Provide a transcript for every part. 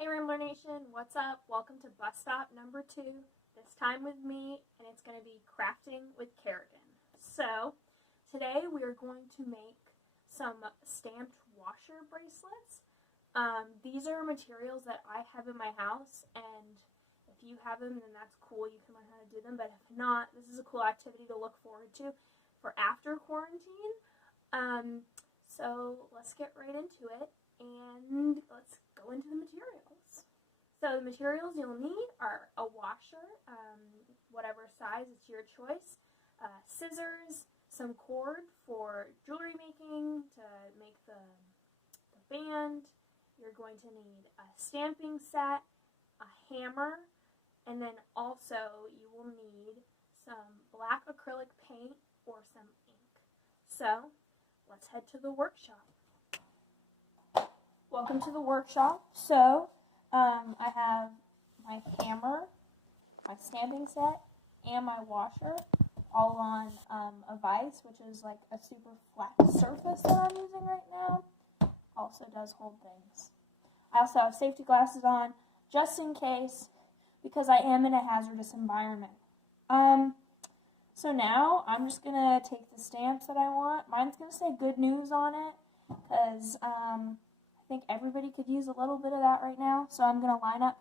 Hey Rambler Nation, what's up? Welcome to bus stop number 2, this time with me, and it's going to be crafting with Kerrigan. So, today we are going to make some stamped washer bracelets. These are materials that I have in my house, and if you have them, then that's cool, you can learn how to do them, but if not, this is a cool activity to look forward to for after quarantine. So let's get right into it, and let's go into the materials. So the materials you'll need are a washer, whatever size, it's your choice, scissors, some cord for jewelry making to make the band. You're going to need a stamping set, a hammer, and then also you will need some black acrylic paint or some ink. So let's head to the workshop. Welcome to the workshop. So I have my hammer, my stamping set, and my washer all on a vise, which is like a super flat surface that I'm using right now. Also does hold things. I also have safety glasses on just in case, because I am in a hazardous environment. So now I'm just going to take the stamps that I want. Mine's going to say good news on it because I think everybody could use a little bit of that right now. So I'm going to line up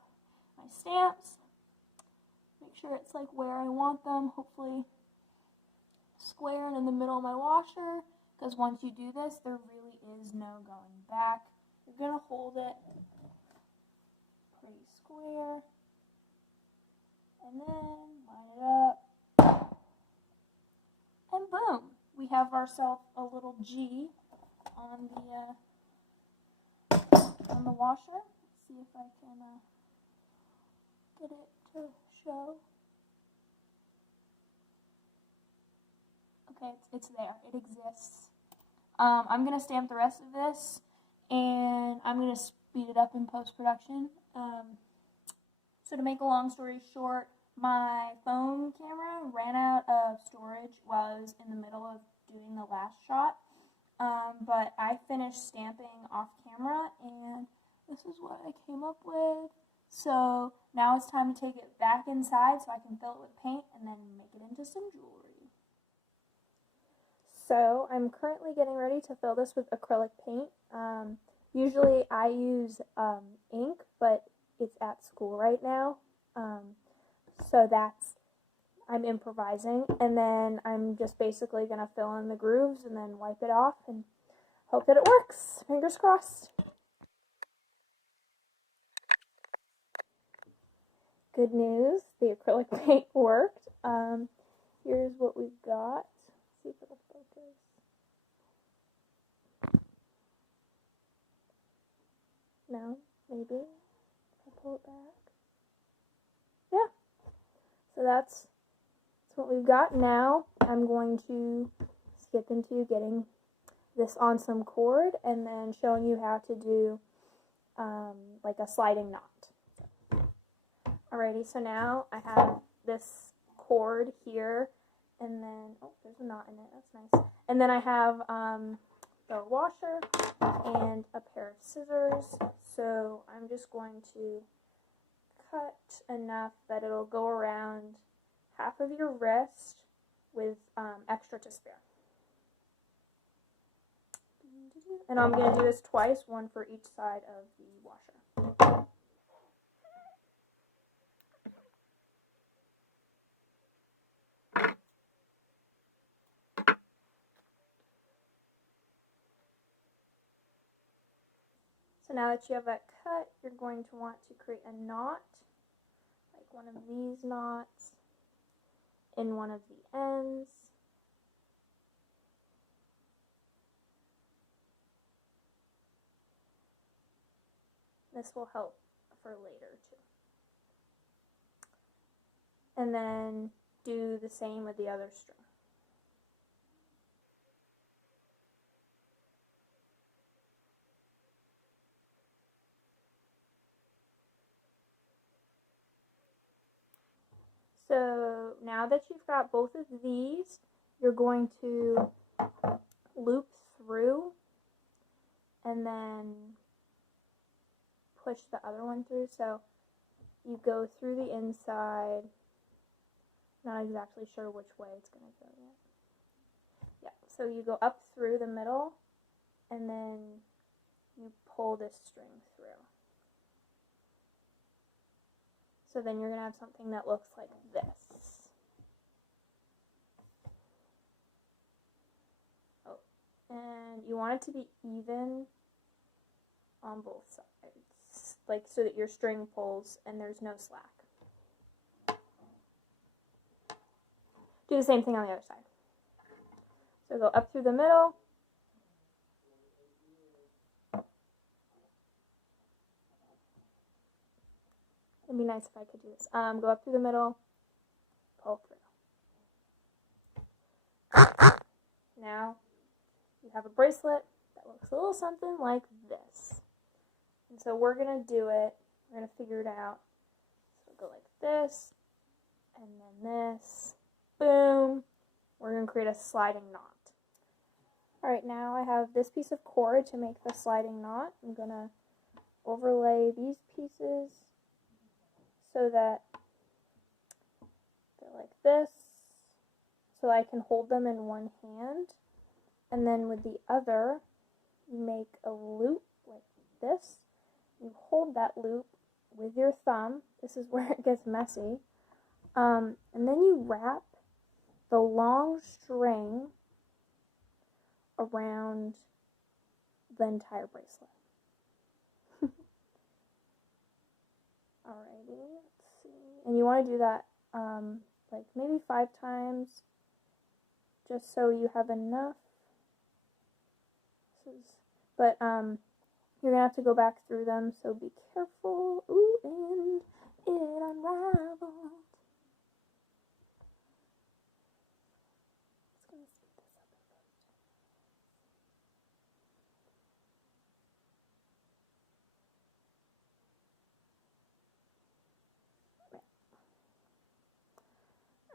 my stamps, make sure it's like where I want them, hopefully square and in the middle of my washer, because once you do this, there really is no going back. You're going to hold it pretty square, and then line it up. And boom, we have ourselves a little G on the washer. Let's see if I can get it to show. Okay, it's there. It exists. I'm going to stamp the rest of this, and I'm going to speed it up in post-production. So to make a long story short, my phone camera ran out of storage while I was in the middle of doing the last shot, but I finished stamping off camera, and this is what I came up with. So now it's time to take it back inside so I can fill it with paint and then make it into some jewelry. So I'm currently getting ready to fill this with acrylic paint. Usually I use ink, but it's at school right now. So I'm improvising, and then I'm just basically going to fill in the grooves and then wipe it off and hope that it works. Fingers crossed. Good news, the acrylic paint worked. Here's what we've got. Let's see if it'll focus. No, maybe. If I pull it back. Yeah. So that's what we've got. Now I'm going to skip into getting this on some cord and then showing you how to do like a sliding knot. Alrighty, so now I have this cord here, and then, oh, there's a knot in it, that's nice. And then I have the washer and a pair of scissors, so I'm just going to cut enough that it'll go around half of your wrist with extra to spare. And I'm going to do this twice, one for each side of the washer. So now that you have that cut, you're going to want to create a knot, like one of these knots, in one of the ends. This will help for later too. And then do the same with the other string. So now that you've got both of these, you're going to loop through and then push the other one through. So you go through the inside. Not exactly sure which way it's going to go yet. Yeah, so you go up through the middle, and then you pull this string through. So then you're going to have something that looks like this. Oh, and you want it to be even on both sides, like so that your string pulls and there's no slack. Do the same thing on the other side. So go up through the middle. It'd be nice if I could do this. Go up through the middle, pull through. Now you have a bracelet that looks a little something like this. And so we're going to do it. We're going to figure it out. So go like this, and then this. Boom. We're going to create a sliding knot. Alright, now I have this piece of cord to make the sliding knot. I'm going to overlay these pieces so that they're like this, so I can hold them in one hand. And then with the other, you make a loop like this. You hold that loop with your thumb. This is where it gets messy. And then you wrap the long string around the entire bracelet. Alrighty, let's see. And you want to do that like maybe 5 times, just so you have enough. But you're gonna have to go back through them, so be careful. Ooh, and it unraveled.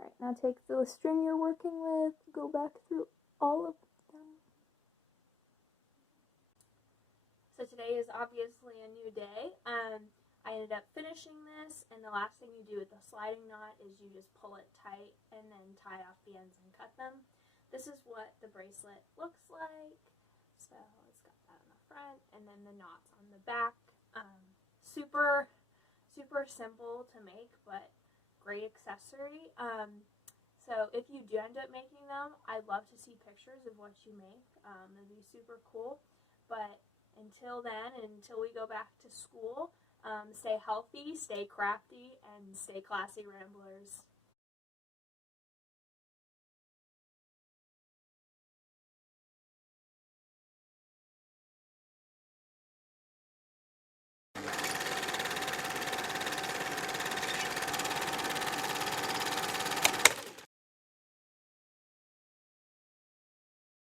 Alright, now take the string you're working with, go back through all of them. So today is obviously a new day. I ended up finishing this, and the last thing you do with the sliding knot is you just pull it tight and then tie off the ends and cut them. This is what the bracelet looks like. So it's got that on the front, and then the knots on the back. Super simple to make, but great accessory. So if you do end up making them, I'd love to see pictures of what you make. It'd be super cool. But until then, until we go back to school, stay healthy, stay crafty, and stay classy, Ramblers.